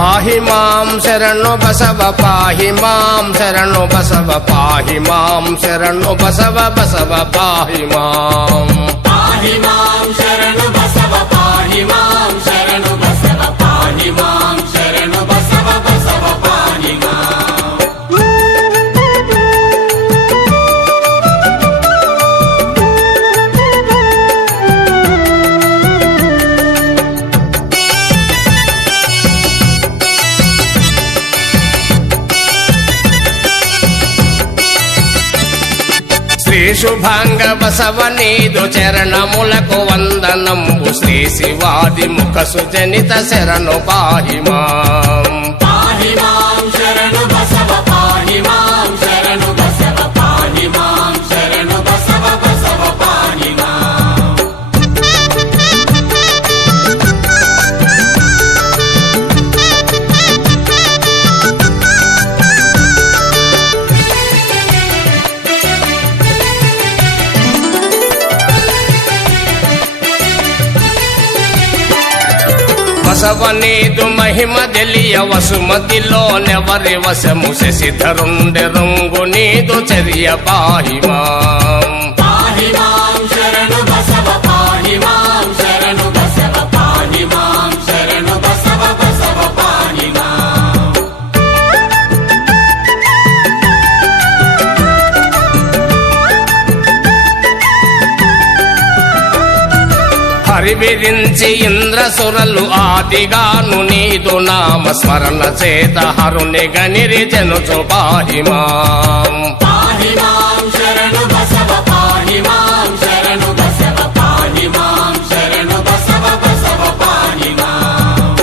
పాహి మాం శరణు బసవ పాహి మాం శరణు బసవ పాహి మాం శరణు బసవ బసవ పాహి మాం పాహి మాం శరణు బసవ పాహి మాం శరణు బసవ పాహి మాం శరణు బసవ బసవ పాహి మాం శ్రీ శుభాంగ బసవ నీదు చరణములకు వందనంబు శ్రీ శివాది ముఖ సుజనిత శరణు పాహి మాం పాహి మాం శరణు బసవ పాహి మాం శరణు బసవ పాహి మాం శరణు బసవ బసవ పాహి మాం బసవ నీదు మహిమ తెలియ వసుమతిలో నెవరి వశము శశిధరుండె రంగు నీదు చర్య పాహి మాం పాహి మాం శరణు బసవ పాహి మాం శరణు బసవ పాహి మాం శరణు బసవ బసవ పాహి మాం హరివిరించి ఇంద్రసురలు ఆదిగాను నీదు నామ స్మరణ చేత హరుని గనిరి జనుచు పాహి మాం పాహి మాం శరణు బసవ పాహి మాం శరణు బసవ పాహి మాం శరణు బసవ బసవ పాహి మాం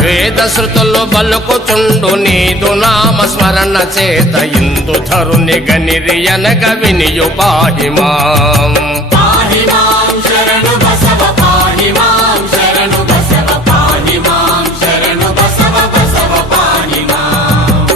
వేద శృతులు బలుకుచుండు నీదు నామ స్మరణ చేత ఇందు ధరుని గనిరి అనగ వినియు పాహి మాం పాహి మాం శరణు బసవ పాహి మాం శరణు బసవ పాహి మాం శరణు బసవ బసవ పాహి మాం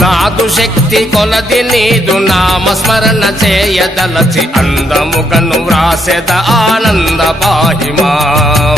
నాదు శక్తి కొలది నీదు నామ స్మరణ చేయదలచి అందముగను వ్రాసెద ఆనంద పాహి మాం